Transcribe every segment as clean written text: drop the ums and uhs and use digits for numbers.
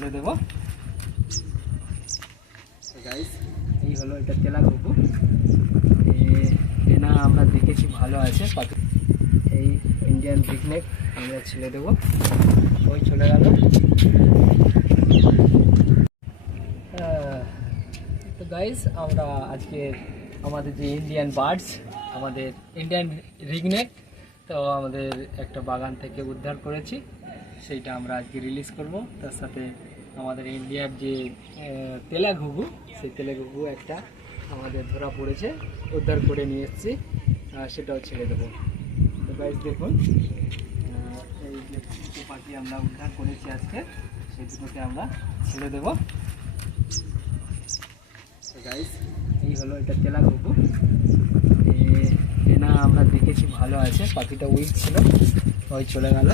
ছেড়ে দেবো। গাইস, এই হলো এটা তেলাকুকু। এনা আমরা দেখেছি ভালো আছে পাখি। এই ইন্ডিয়ান পিকনিক আমরা ছেড়ে দেবো, ওই চলে গেল। তো গাইস, আমরা আজকে আমাদের যে ইন্ডিয়ান বার্ডস, আমাদের ইন্ডিয়ান রিগনেক, তো আমাদের একটা বাগান থেকে উদ্ধার করেছি, সেইটা আমরা আজকে রিলিজ করব। তার সাথে আমাদের ইন্ডিয়ার যে তেলাঘুঘু, সেই তেলাঘুঘু একটা আমাদের ধরা পড়েছে, উদ্ধার করে নিয়ে এসেছি, সেটাও ছেড়ে দেবো। তো গাইস দেখুন, এই যে দুটো পাখি আমরা উদ্ধার করেছি আজকে, সেই দুটোকে আমরা ছেড়ে দেবো। তো গাইস, এই হলো এটা তেলাঘুঘু। এনা আমরা দেখেছি ভালো আছে, পাখিটা উইক ছিল, ওই চলে গেল।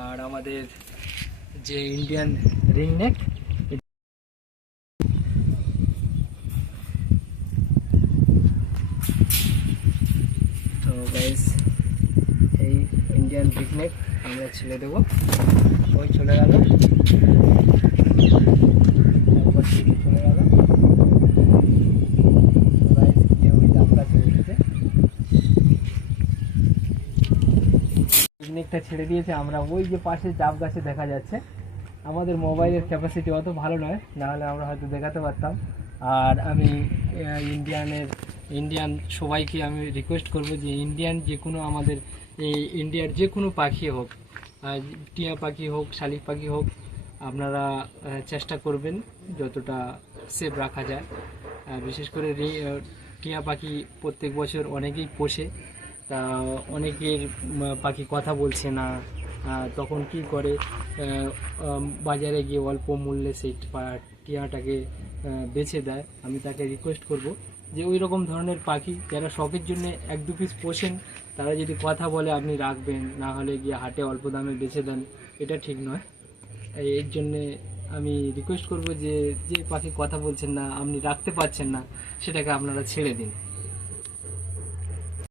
আর আমাদের যে ইন্ডিয়ান রিংনেক, তো গাইস এই ইন্ডিয়ান রিংনেক আমরা ছেড়ে দেবো, ওই চলে গেল, চলে গেল। গাইস কেউ ওই জাম গাছে উঠেছে, পিকনিকটা ছেড়ে দিয়েছে। আমরা ওই যে পাশে জাম গাছে দেখা যাচ্ছে, আমাদের মোবাইলের ক্যাপাসিটি অত ভালো নয়, নাহলে আমরা হয়তো দেখাতে পারতাম। আর আমি ইন্ডিয়ান সবাইকে আমি রিকোয়েস্ট করব যে ইন্ডিয়ান যে কোনো আমাদের এই ইন্ডিয়ার যে কোনো পাখি হোক, টিয়া পাখি হোক, শালিক পাখি হোক, আপনারা চেষ্টা করবেন যতটা সেফ রাখা যায়। বিশেষ করে টিয়া পাখি প্রত্যেক বছর অনেকেই পোষে, তা অনেকের পাখি কথা বলছে না, তখন কি করে, বাজারে গিয়ে অল্প মূল্যে সেই টিয়াটাকে বেচে দেয়। আমি তাকে রিকোয়েস্ট করব যে ওই রকম ধরনের পাখি যারা শখের জন্য এক দু পিস পোষেন, তারা যদি কথা বলে আপনি রাখবেন, না হলে গিয়ে হাটে অল্প দামে বেচে দেন, এটা ঠিক নয়। এর জন্যে আমি রিকোয়েস্ট করব যে যে পাখি কথা বলছেন না, আপনি রাখতে পারছেন না, সেটাকে আপনারা ছেড়ে দিন।